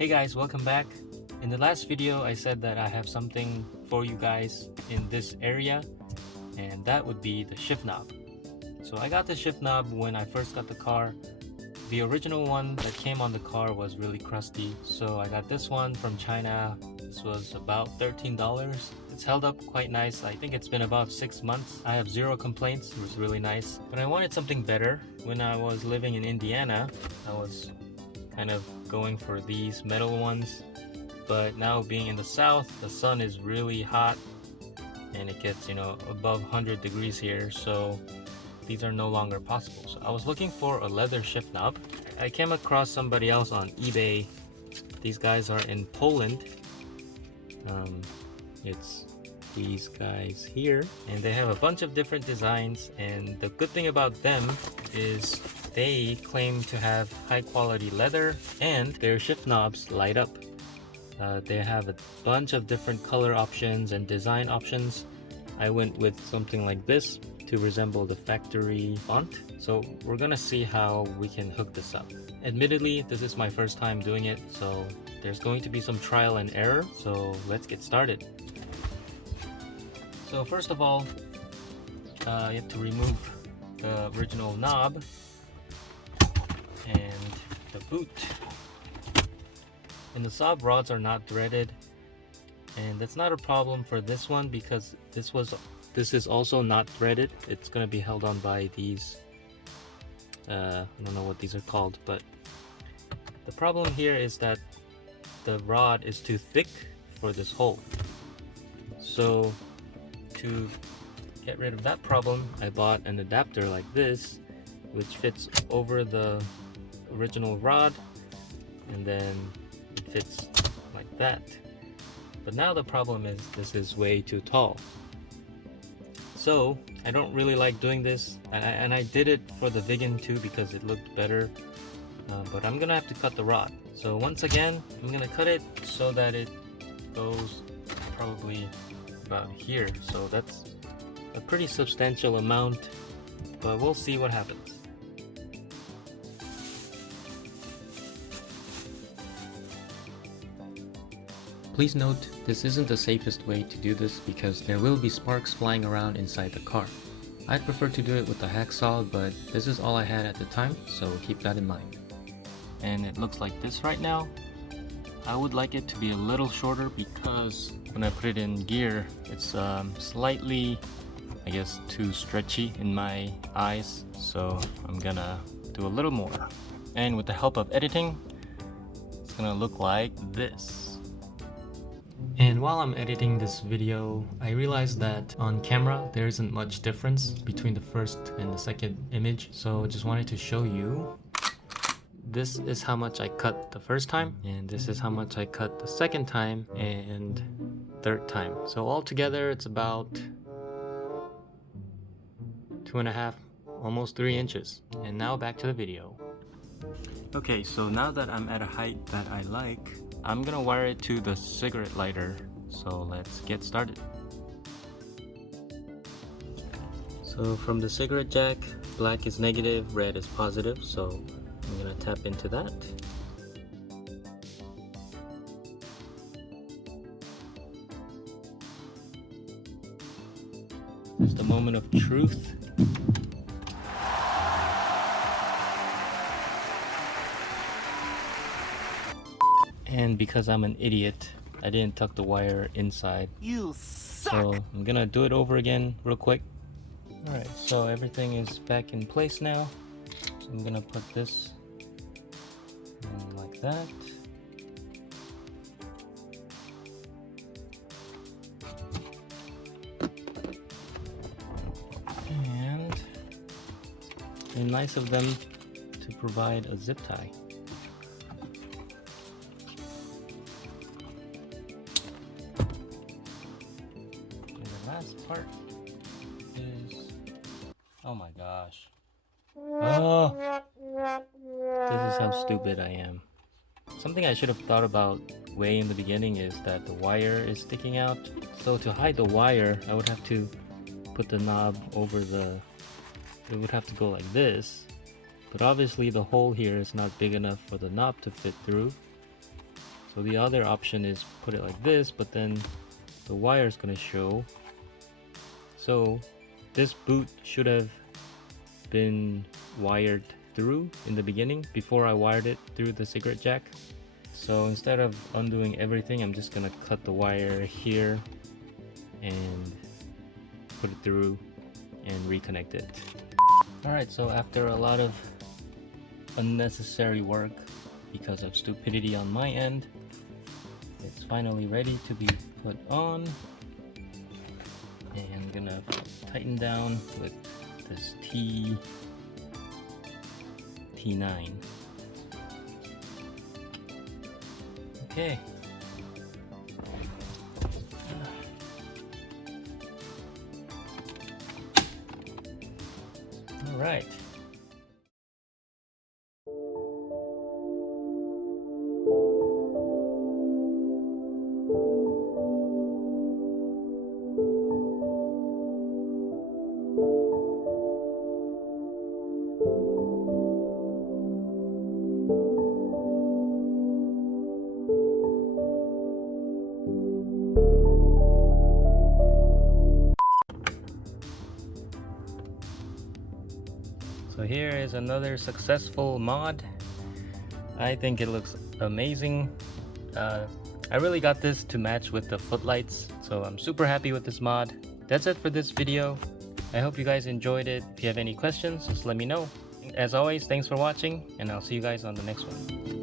Hey guys, welcome back. In the last video I said that I have something for you guys in this area, and that would be the shift knob. So I got the shift knob when I first got the car. The original one that came on the car was really crusty, so I got this one from China. This was about $13. It's held up quite nice. I think it's been about 6 months. I have zero complaints. It was really nice. But I wanted something better. When I was living in Indiana, I was kind of going for these metal ones. But now being in the south, the sun is really hot and it gets, above 100 degrees here. So these are no longer possible. So I was looking for a leather shift knob. I came across somebody else on eBay. These guys are in Poland. It's these guys here, and they have a bunch of different designs, and the good thing about them is they claim to have high quality leather and their shift knobs light up. They have a bunch of different color options and design options. I went with something like this to resemble the factory font. So we're gonna see how we can hook this up. Admittedly, this is my first time doing it, so there's going to be some trial and error. So let's get started. So first of all, you have to remove the original knob and the boot. And the sob rods are not threaded, and that's not a problem for this one because this is also not threaded. It's going to be held on by these I don't know what these are called, but the problem here is that the rod is too thick for this hole. So to get rid of that problem, I bought an adapter like this, which fits over the original rod, and then it fits like that. But now the problem is this is way too tall. So I don't really like doing this, and I did it for the vegan too because it looked better, but I'm gonna have to cut the rod. So once again, I'm gonna cut it so that it goes probably about here. So that's a pretty substantial amount, but we'll see what happens. Please note, this isn't the safest way to do this because there will be sparks flying around inside the car. I'd prefer to do it with a hacksaw, but this is all I had at the time, so keep that in mind. And it looks like this right now. I would like it to be a little shorter because when I put it in gear, it's slightly, I guess, too stretchy in my eyes, so I'm gonna do a little more. And with the help of editing, it's gonna look like this. And while I'm editing this video, I realized that on camera there isn't much difference between the first and the second image, so I just wanted to show you. This is how much I cut the first time, and this is how much I cut the second time and third time. So altogether it's about 2.5, almost 3 inches. And now back to the video. Okay, so now that I'm at a height that I like, I'm gonna wire it to the cigarette lighter. So let's get started. So from the cigarette jack, black is negative, red is positive, so I'm gonna tap into that. It's the moment of truth. And because I'm an idiot, I didn't tuck the wire inside. You suck! So I'm gonna do it over again real quick. Alright, so everything is back in place now. So I'm gonna put this in like that. And it's nice of them to provide a zip tie. Last part is, oh my gosh, oh, this is how stupid I am. Something I should have thought about way in the beginning is that the wire is sticking out. So to hide the wire, I would have to put the knob over it would have to go like this, but obviously the hole here is not big enough for the knob to fit through. So the other option is put it like this, but then the wire is going to show. So this boot should have been wired through in the beginning before I wired it through the cigarette jack. So instead of undoing everything, I'm just gonna cut the wire here and put it through and reconnect it. Alright, so after a lot of unnecessary work because of stupidity on my end, it's finally ready to be put on. And I'm gonna tighten down with this T9. Okay. All right. So here is another successful mod. I think it looks amazing. I really got this to match with the footlights, so I'm super happy with this mod. That's it for this video. I hope you guys enjoyed it. If you have any questions, just let me know. As always, thanks for watching, and I'll see you guys on the next one.